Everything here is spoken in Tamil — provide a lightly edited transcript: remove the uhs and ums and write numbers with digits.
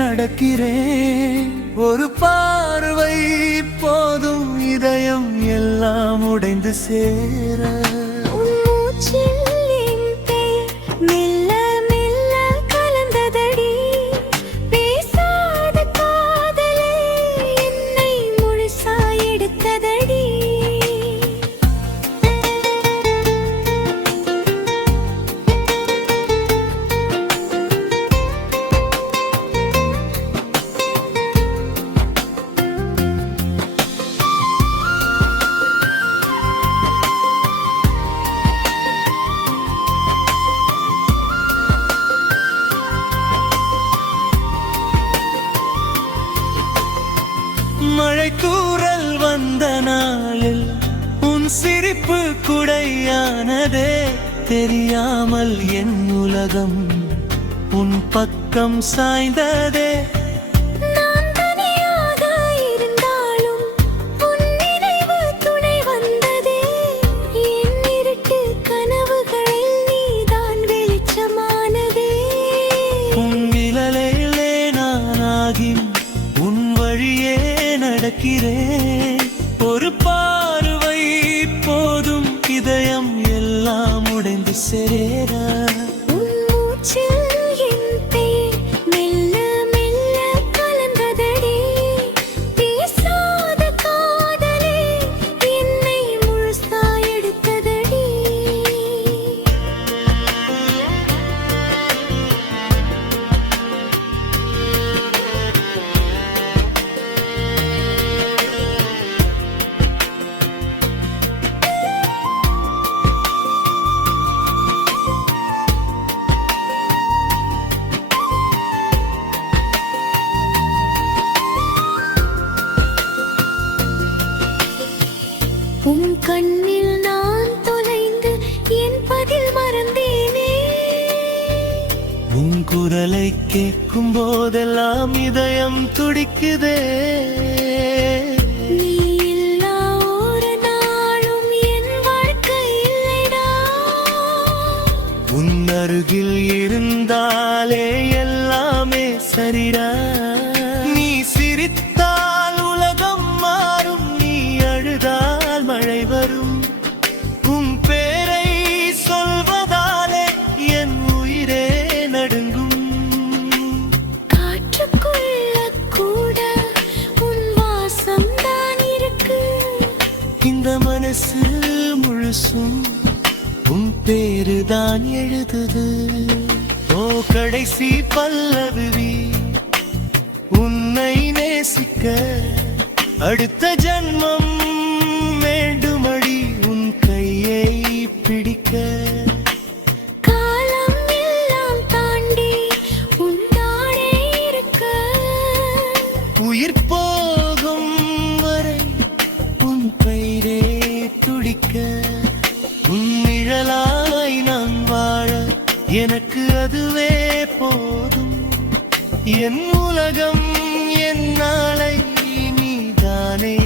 நடக்கிறேன். ஒரு பார்வை போதும் இதயம் எல்லாம் உடைந்து சேர. மழை தூறல் வந்த நாளில் உன் சிரிப்பு குடையானதே. தெரியாமல் என் உலகம் உன் பக்கம் சாய்ந்ததே. ஒரு பார்வை போதும் இதயம் எல்லாம் உடைந்து சேர. உன் கண்ணில் நான் தொலைந்து என் பதில் மறந்தேனே. உன் குரலை கேட்கும் போதெல்லாம் இதயம் துடிக்குதே. நீ இல்லா ஒரு நாளும் என் வாழ்க்கை இல்லைடா. உன் அருகில் இருந்தாலே எல்லாமே சரிடா. நீ சிரித்தால் உலகம் மாறும், நீ அழுதால் மழை வரும். உன் பேரை சொல்வதாலே என் உயிரே நடுங்கும். காற்றுக்குள்ள கூட உன் வாசம் தான் இருக்கு. இந்த மனசு முழுசும் உன் பேரு தான் எழுதுது. ஓ கடைசி பல்லவி உன்னை நேசிக்க அடுத்த ஜன்மம் வேண்டுமடி உன் கையை பிடிக்க. காலம் எல்லாம் தாண்டி உன்னாடே இருக்க. உயிர் போகும் வரை உன் பெயரே துடிக்க. உன் நிழலாய் நான் வாழ எனக்கு அதுவே போதும். என் உலகம் என் நாளை நீதானே.